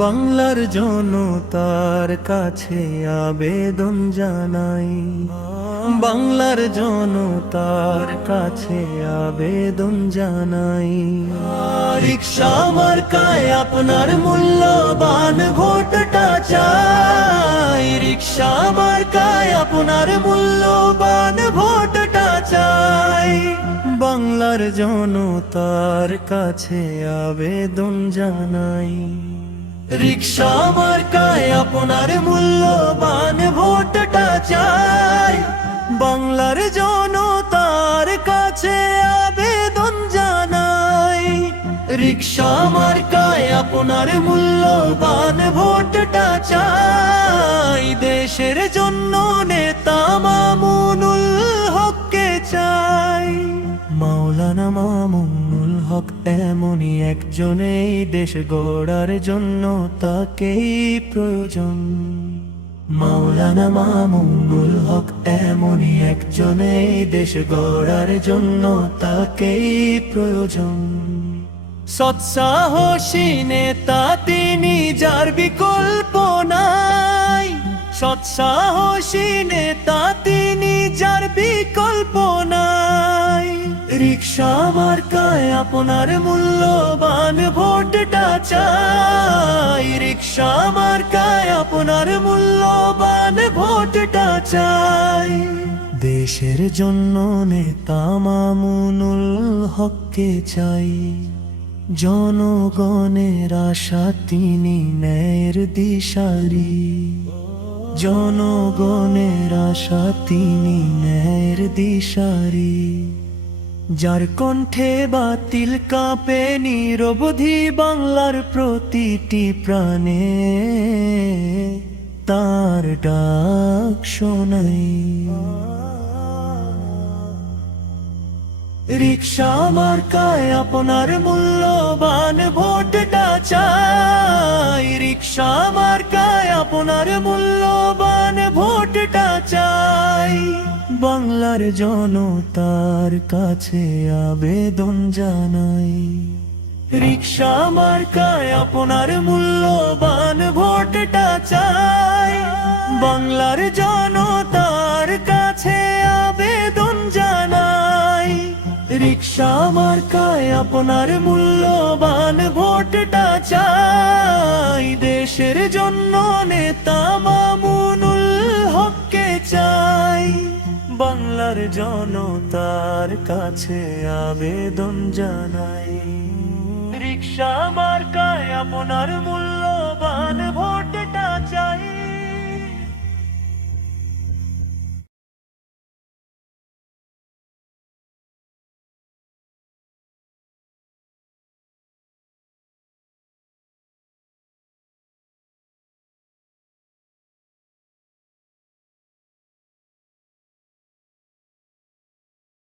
বাংলার জনতার কাছে আবেদন জানাই, বাংলার জনতার কাছে আবেদন জানাই। রিকশা মার্কায় আপনার মূল্যবান ভোটটা চাই, রিকশা মার্কায় আপনার মূল্যবান ভোটটা চাই। বাংলার জনতার কাছে আবেদন জানাই, রিকশা মার্কায় আপনার মূল্যবান ভোটটা চাই। বাংলার জনতার কাছে আবেদন জানাই, রিকশা মার্কায় আপনার মূল্যবান ভোটটা চাই। দেশের জন্য নেতা মামুনুল হককে চাই। মাওলানা মামুনুল হক এমনই একজন, এই দেশ গড়ার জন্য তাকেই প্রয়োজন। মাওলানা মামুনুল হক এমনই একজন, এই দেশ গড়ার জন্য তাকেই প্রয়োজন। সৎসাহসী নেতা তিনি, যার বিকল্প নাই। সৎসাহসী নেতা তিনি, যার বিকল্প নাই। রিকশা মার্কায় আপনার মূল্যবান ভোটটা চাই, রিকশা মার্কায় আপনার মূল্যবান ভোটটা চাই। দেশের জন্য নেতা মামুনুল হককে চাই। জনগণের আশা তিনি, ন্যায়ের দিশারি। জনগণের আশা তিনি, ন্যায়ের দিশারি। যার কণ্ঠে বাতিল কাঁপে নিরবধি বাংলার প্রতিটি প্রাণে, তার ডাক শোনাই। রিকশা মার্কায় আপনার মূল্যবান ভোটটা চাই, রিকশা মার্কায় আপনার মূল্যবান ভোটটা চাই। বাংলার জনতার কাছে আবেদন জানাই, রিকশা মার্কায় আপনার মূল্যবান ভোটটা চাই। বাংলার জনতার কাছে আবেদন জানাই, রিকশা মার্কায় আপনার মূল্যবান ভোটটা চাই। দেশের জন্য নেতা মামুনুল হককে চাই। বাংলার জনতার কাছে আবেদন জানাই, রিকশা মার্কায় আপনার মূল্যবান ভোটটা চাই।